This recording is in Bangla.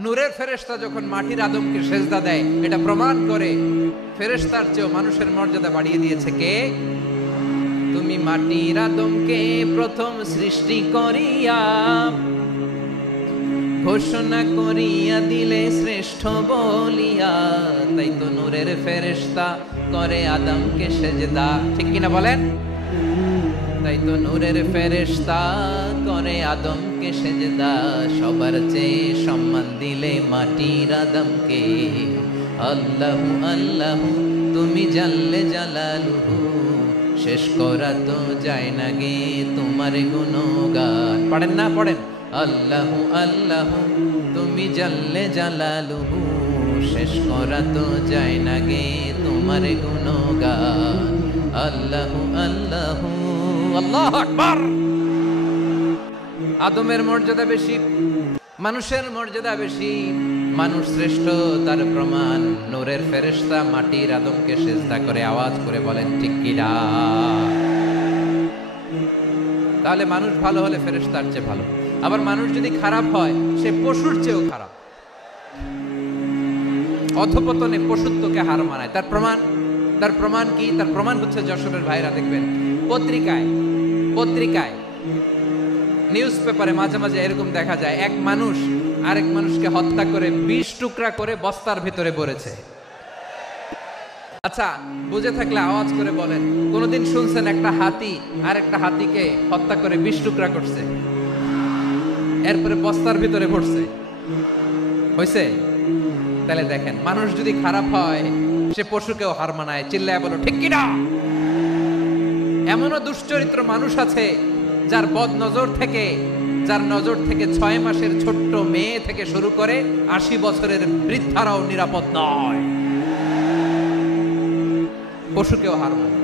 নূরের ফেরেশতা যখন মাটির আদমকে সেজদা দেয়, এটা প্রমাণ করে ফেরেশতার চেয়েও মানুষের মর্যাদা বাড়িয়ে দিয়েছে কে? তুমি মাটির আদমকে প্রথম সৃষ্টি করিয়া ঘোষণা করিয়া দিলে শ্রেষ্ঠ বলিয়া, তাই তো নূরের ফেরেশতা করে আদমকে সেজদা। ঠিক কিনা বলেন? তাই তো নূরের ফেরেশতা করে আদমকে সেজদা। সবার চেয়ে সম্মান দিলে মাটির আদমকে। আল্লাহু আল্লাহু তুমি জাল্লে জালালুহু, শেষ করা তো যায় না গে তোমার গুণগান। পড়েন না? পড়েন। আল্লাহু আল্লাহু তুমি জাল্লে জালালুহু, শেষ করা তো যায় না গে তোমার গুণগান। আল্লাহু আল্লাহু। আল্লাহু আকবার। আদমের মর্যাদা বেশি, মানুষের মর্যাদা বেশি। মানুষ শ্রেষ্ঠ তার প্রমাণ নূরের ফেরেশতা মাটির আদমকে সিজদা করে আওয়াজ করে বলেন ঠিক কিনা? তাহলে মানুষ ভালো হলে ফেরেশতার চেয়ে ভালো। আবার মানুষ যদি খারাপ হয় সে পশুর চেয়েও খারাপ। অধপতনে পশুত্বকে হার মানায়। তার প্রমাণ কি? তার প্রমাণ হচ্ছে যশোরের ভাইরা দেখবেন পত্রিকায় নিউজ পেপারে মাঝে মাঝে এরকম দেখা যায়, এক মানুষ আরেক মানুষকে হত্যা করে 20 টুকরা করে বস্তার ভিতরে ভরেছে। আচ্ছা, বুঝে থাকলে আওয়াজ করে বলেন, কোনদিন শুনছেন একটা হাতি আরেকটা হাতিকে হত্যা করে 20 টুকরা করছে, এরপরে বস্তার ভিতরে ভরছে? হয়েছে? তাহলে দেখেন, মানুষ যদি খারাপ হয় সে পশুকেও হার মানায়। চিল্লায় বলো ঠিক কিনা? এমনও দুশ্চরিত্র মানুষ আছে যার নজর থেকে 6 মাসের ছোট্ট মেয়ে থেকে শুরু করে 80 বছরের বৃদ্ধারাও নিরাপদ নয়। পশুকেও হার মানে।